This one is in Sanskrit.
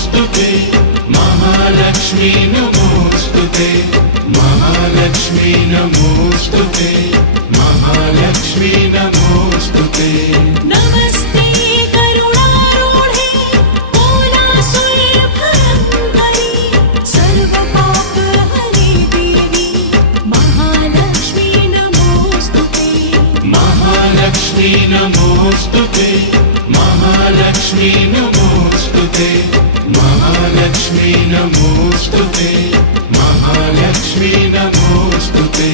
नमोस्तुते महालक्ष्मी नमोस्तुते महालक्ष्मी नमोस्तुते महालक्ष्मी नमोस्तुते नमस्ते करुणारूढे कोलासुरभयङ्करी सर्वपापहरे देवी महालक्ष्मी नमोस्तुते महालक्ष्मी नमोस्तुते महालक्ष्मी नमोस्तुते महालक्ष्मी नमोस्तुते महालक्ष्मी नमोस्तुते